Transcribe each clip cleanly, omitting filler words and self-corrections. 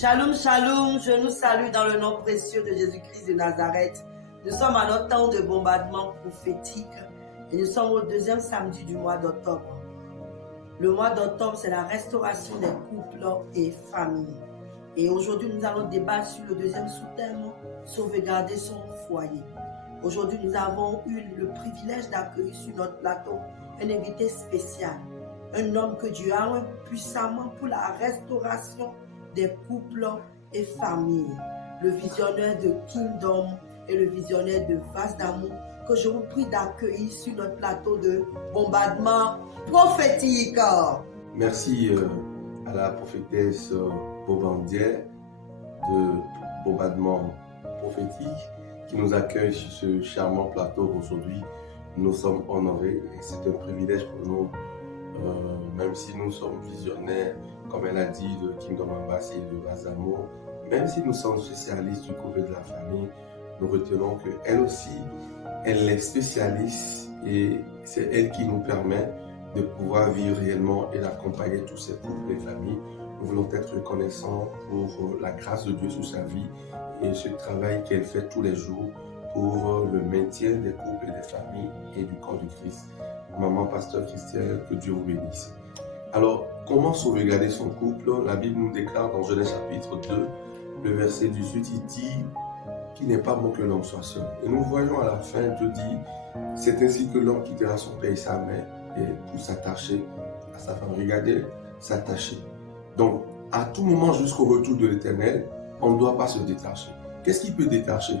Shalom, shalom, je nous salue dans le nom précieux de Jésus-Christ de Nazareth. Nous sommes à notre temps de bombardement prophétique et nous sommes au deuxième samedi du mois d'octobre. Le mois d'octobre, c'est la restauration des couples et familles. Et aujourd'hui, nous allons débattre sur le deuxième sous-thème, sauvegarder son foyer. Aujourd'hui, nous avons eu le privilège d'accueillir sur notre plateau un invité spécial, un homme que Dieu a oint puissamment pour la restauration des couples et familles, le visionnaire de Kingdom et le visionnaire de Vase d'amour, que je vous prie d'accueillir sur notre plateau de bombardement prophétique. Merci à la prophétesse Bobandière de bombardement prophétique qui nous accueille sur ce charmant plateau aujourd'hui. Nous sommes honorés et c'est un privilège pour nous, même si nous sommes visionnaires, comme elle a dit, de Kingdom Embassy et de Vase d'amour, même si nous sommes spécialistes du couple et de la famille, nous retenons qu'elle aussi, elle est spécialiste et c'est elle qui nous permet de pouvoir vivre réellement et d'accompagner tous ces couples et familles. Nous voulons être reconnaissants pour la grâce de Dieu sur sa vie et ce travail qu'elle fait tous les jours pour le maintien des couples et des familles et du corps du Christ. Maman Pasteur Christian, que Dieu vous bénisse. Alors, comment sauvegarder son couple? La Bible nous déclare dans Genèse chapitre 2, le verset 18, il dit qu'il n'est pas bon que l'homme soit seul. Et nous voyons à la fin, Dieu dit, c'est ainsi que l'homme quittera son père et sa mère et pour s'attacher à sa femme. Regardez, s'attacher. Donc, à tout moment jusqu'au retour de l'Éternel, on ne doit pas se détacher. Qu'est-ce qui peut détacher?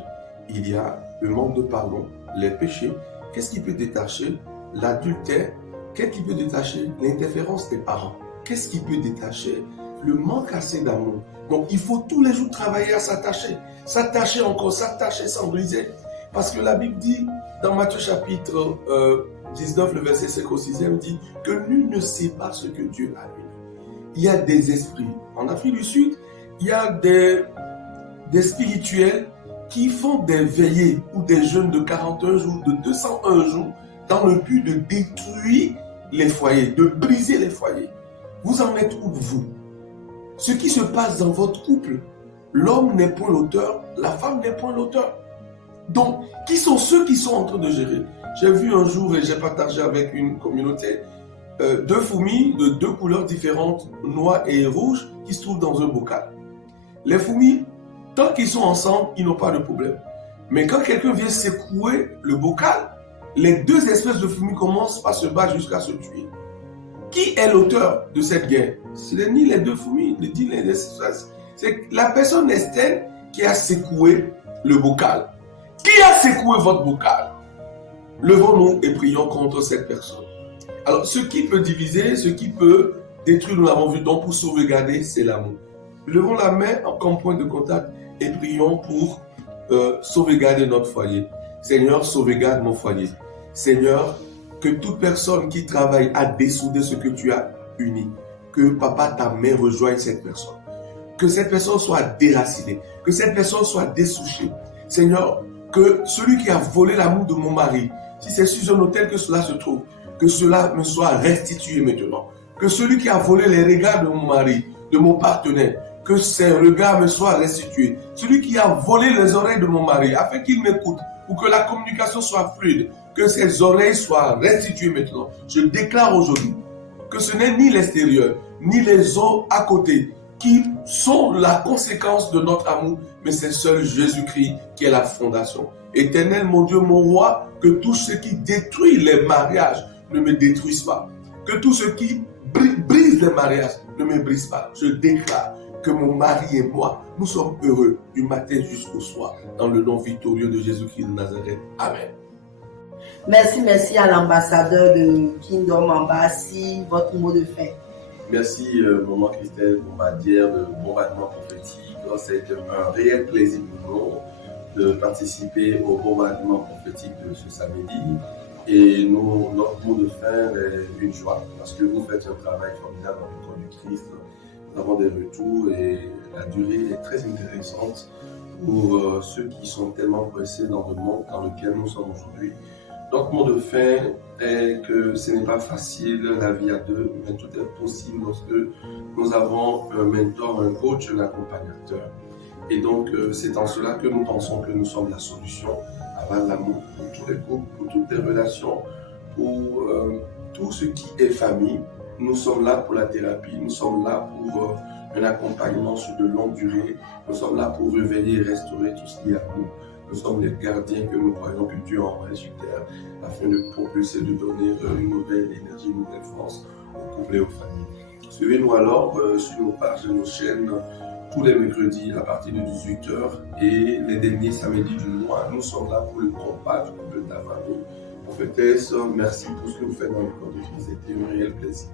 Il y a le manque de pardon, les péchés. Qu'est-ce qui peut détacher? L'adultère. Qu'est-ce qui peut détacher? L'interférence des parents. Qu'est-ce qui peut détacher? Le manque assez d'amour. Donc, il faut tous les jours travailler à s'attacher. S'attacher encore, s'attacher sans briser. Parce que la Bible dit, dans Matthieu chapitre 19, le verset 5 au 6e, dit que nul ne sait pas ce que Dieu a uni. Il y a des esprits. En Afrique du Sud, il y a des spirituels qui font des veillées ou des jeûnes de 41 jours, de 201 jours, dans le but de détruire les foyers, de briser les foyers. Vous en êtes où vous? Ce qui se passe dans votre couple, l'homme n'est point l'auteur, la femme n'est point l'auteur. Donc, qui sont ceux qui sont en train de gérer? J'ai vu un jour et j'ai partagé avec une communauté deux fourmis de deux couleurs différentes, noires et rouges, qui se trouvent dans un bocal. Les fourmis, tant qu'ils sont ensemble, ils n'ont pas de problème. Mais quand quelqu'un vient secouer le bocal, les deux espèces de fourmis commencent par se battre jusqu'à se tuer. Qui est l'auteur de cette guerre? Ce n'est ni les deux fourmis, ni les espèces. C'est la personne externe qui a secoué le bocal. Qui a secoué votre bocal? Levons-nous et prions contre cette personne. Alors, ce qui peut diviser, ce qui peut détruire, nous l'avons vu, donc pour sauvegarder, c'est l'amour. Levons la main comme point de contact et prions pour sauvegarder notre foyer. Seigneur, sauvegarde mon foyer. Seigneur, que toute personne qui travaille à dessouder ce que tu as uni, que papa, ta main rejoigne cette personne. Que cette personne soit déracinée, que cette personne soit dessouchée. Seigneur, que celui qui a volé l'amour de mon mari, si c'est sur un hôtel que cela se trouve, que cela me soit restitué maintenant. Que celui qui a volé les regards de mon mari, de mon partenaire, que ces regards me soient restitués. Celui qui a volé les oreilles de mon mari, afin qu'il m'écoute, pour que la communication soit fluide, que ses oreilles soient restituées maintenant. Je déclare aujourd'hui que ce n'est ni l'extérieur, ni les eaux à côté qui sont la conséquence de notre amour, mais c'est seul Jésus-Christ qui est la fondation. Éternel, mon Dieu, mon roi, que tout ce qui détruit les mariages ne me détruise pas. Que tout ce qui brise les mariages ne me brise pas. Je déclare que mon mari et moi, nous sommes heureux du matin jusqu'au soir, dans le nom victorieux de Jésus-Christ de Nazareth. Amen. Merci à l'ambassadeur de Kingdom Embassy. Votre mot de fin. Merci, maman Christelle Bombardière de bombardement prophétique. C'est un réel plaisir pour nous de participer au bombardement prophétique de ce samedi. Et notre mot de fin est une joie, parce que vous faites un travail formidable dans le corps du Christ. Nous avons des retours et la durée est très intéressante pour ceux qui sont tellement pressés dans le monde dans lequel nous sommes aujourd'hui. Notre mot de fin est que ce n'est pas facile la vie à deux, mais tout est possible lorsque nous avons un mentor, un coach, un accompagnateur. Et donc, c'est en cela que nous pensons que nous sommes la solution à l'amour pour tous les couples, pour toutes les relations, pour tout ce qui est famille. Nous sommes là pour la thérapie, nous sommes là pour un accompagnement sur de longue durée. Nous sommes là pour réveiller et restaurer tout ce qui est amour. Nous sommes les gardiens que nous croyons que Dieu a envoyé sur terre afin de propulser, de donner une nouvelle énergie, une nouvelle force aux couples et aux familles. Suivez-nous alors sur nos pages et nos chaînes tous les mercredis à partir de 18h et les derniers samedis du mois. Nous sommes là pour le combat du couple de ta famille. Prophétesse, merci pour ce que vous faites dans le corps de Christ. C'était un réel plaisir.